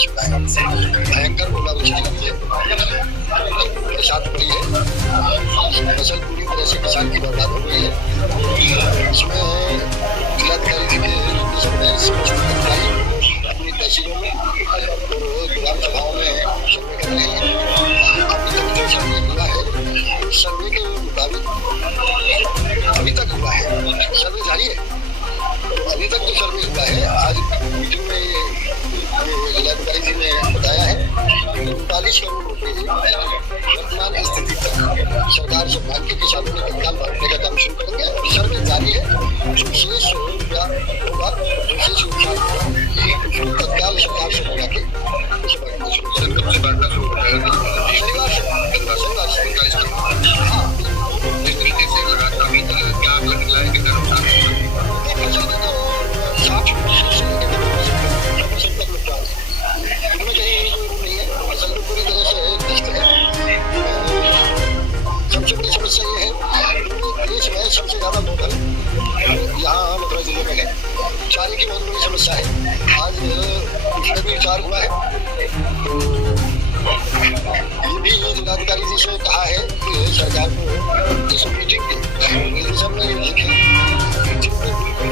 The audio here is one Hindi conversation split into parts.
बारिश हुआ है, भयंकर ओलावृष्टि हुई है, बरसात पड़ी है, फसल पूरी तरह से किसान की बर्बाद हो गई है। इसमें जिलाधिकारी जी के निर्देशन में समस्त अधिकारी अपनी तहसीलों में और ग्राम सभाओं में सर्वे कर रहे हैं। अभी तक जो सर्वे हुआ है, उस सर्वे के मुताबिक अभी तक हुआ है, सर्वे जारी है, अभी तक जो सर्वे हुआ है, आज मीटिंग में जिलाधिकारी जी ने बताया है कि 39 करोड़ रुपए वर्तमान स्थिति तक सरकार से मांग के किसानों ने तत्काल बांटने का काम शुरू करेंगे। सर्वे जारी है, जो शेष रुपया होगा, जो शेष नुकसान होगा, उसको तत्काल सरकार से मंगा के उसे बांटना शुरू करेंगे। शनिवार से हाँ, जिस तरीके से लगातार अभी तक क्या आंकड़ा निकला है, कितना नुकसान है? पूरी तरह से नष्ट है। सबसे बड़ी समस्या ये है, देश में सबसे ज्यादा भूखल यहाँ मथुरा जिले में है। चारे की बहुत बड़ी समस्या है। आज इसमें भी विचार हुआ है, ये भी जिलाधिकारी जी से कहा है कि सरकार को इस मीटिंग के निर्देशन में लिखे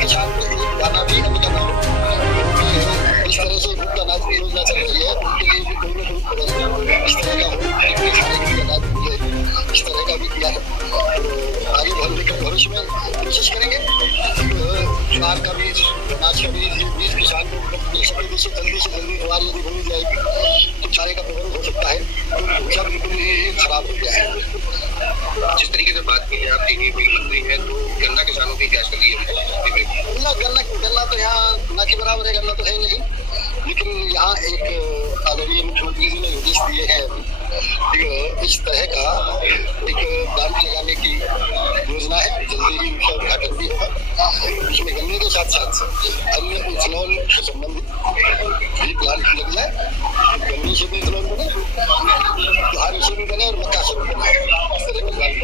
किसान को एक दाना भी कमी करना हो। इस तरह से मुफ्त अनाज की योजना चल रही है, उनके लिए भी कोई ना कोई प्रयास इस तरह का हो, खाने के लिए अनाज मिले, इस तरह का भी किया है। तो आगे बढ़ने के भविष्य में कोशिश करेंगे ज्वार का बीज, अनाज का बीज, ये बीज किसान को मिल सके, जिससे जल्दी से जल्दी ज्वार यदि बोई जाएगी तो चारे का प्रबंध हो सकता है। तो भूसा बिल्कुल ही खराब हो गया है। जिस तरीके से बात की है, आप चीनी मिल मंत्री हैं, तो गन्ना किसानों की क्या स्थिति है? गन्ना तो यहाँ न के बराबर है, गन्ना तो है नहीं, लेकिन यहाँ एक आदरणीय मुख्यमंत्री जी ने निर्देश दिए हैं इस तरह का एक प्लांट लगाने की योजना है, जल्दी ही उसका उद्घाटन भी होगा। उसमें गन्ने के साथ साथ अन्य इथेनॉल से संबंधित भी प्लांट लग जाए, गन्ने से भी इथेनॉल बने, धान से भी बने और मक्का से भी बने, इस तरह के प्लांट।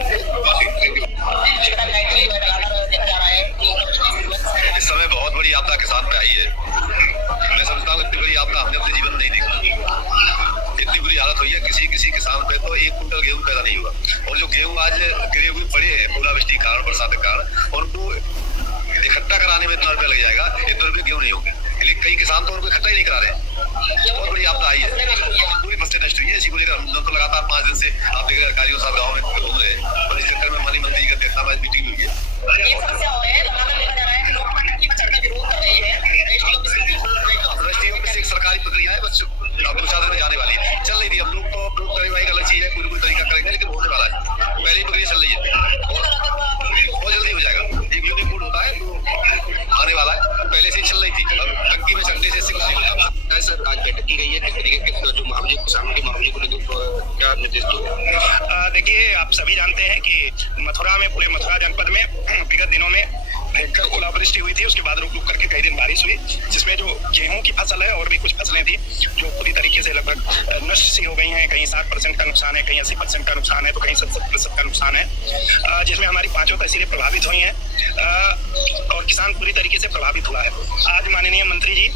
इस समय बहुत बड़ी आपदा किसान पे आई है। मैं समझता हूँ इतनी बड़ी आपदा हमने अपने जीवन में नहीं देखी। इतनी बुरी हालत हुई है, किसी किसान पे तो 1 कुंटल गेहूं पैदा नहीं हुआ, और जो गेहूं आज गिरे हुए पड़े हैं ओलावृष्टि के कारण, बरसात के कारण, उनको इकट्ठा कराने में इतना रुपया लग जाएगा, इतने रुपये गेहूं नहीं होंगे। लेकिन कई किसान तो उनको इकट्ठा ही नहीं करा रहे हैं। बहुत बड़ी आपदा आई है, पूरी फसलें नष्ट हुई है। इसी को लेकर हम तो लगातार 5 दिन से आप देख रहे अधिकारियों साथ गाँव में घूम रहे हैं, और इस चक्कर में हमारी मंत्री की अध्यक्षता में मीटिंग हुई है। सरकारी प्रक्रिया है, बस अब 2-4 दिन में जाने वाली है, चल रही थी। हम लोग तो अप्रूव करने वाली अलग चीज है, कोई तरीका करेंगे, लेकिन होने वाला है, पहले ही प्रक्रिया चल रही है, बहुत जल्दी हो जाएगा। एक यूनिक कोड होता है तो आने वाला है, पहले से ही चल रही थी, अब टंकी में चलने से सिंगल नहीं हो जाएगा। सर, आज बैठक की गई है, किस तरीके के जो मुआवजे किसानों के मुआवजे को लेकर क्या निर्देश दो? देखिए, आप सभी जानते हैं कि मथुरा में, पूरे मथुरा जनपद में विगत दिनों में भयंकर ओलावृष्टि हुई थी। उसके बाद रुक रुक करके कई दिन बारिश हुई, जिसमें जो गेहूं की फसल है और भी कुछ फसलें थी जो पूरी तरीके से लगभग नष्ट सी हो गई हैं। कहीं 60% का नुकसान है, कहीं 80% का नुकसान है, तो कहीं 70% का नुकसान है, जिसमें हमारी 5 तहसीलें प्रभावित हुई हैं और किसान पूरी तरीके से प्रभावित हुआ है। आज माननीय मंत्री जी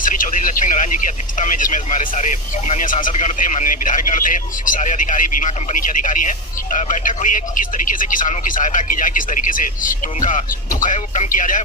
श्री चौधरी लक्ष्मी नारायण जी की अध्यक्षता में, जिसमें हमारे सारे माननीय सांसदगण थे, माननीय विधायकगण थे, सारे अधिकारी, बीमा कंपनी के अधिकारी हैं, बैठक हुई है कि किस तरीके से किसानों की सहायता की जाए, किस तरीके से जो उनका दुख है वो कम किया जाए।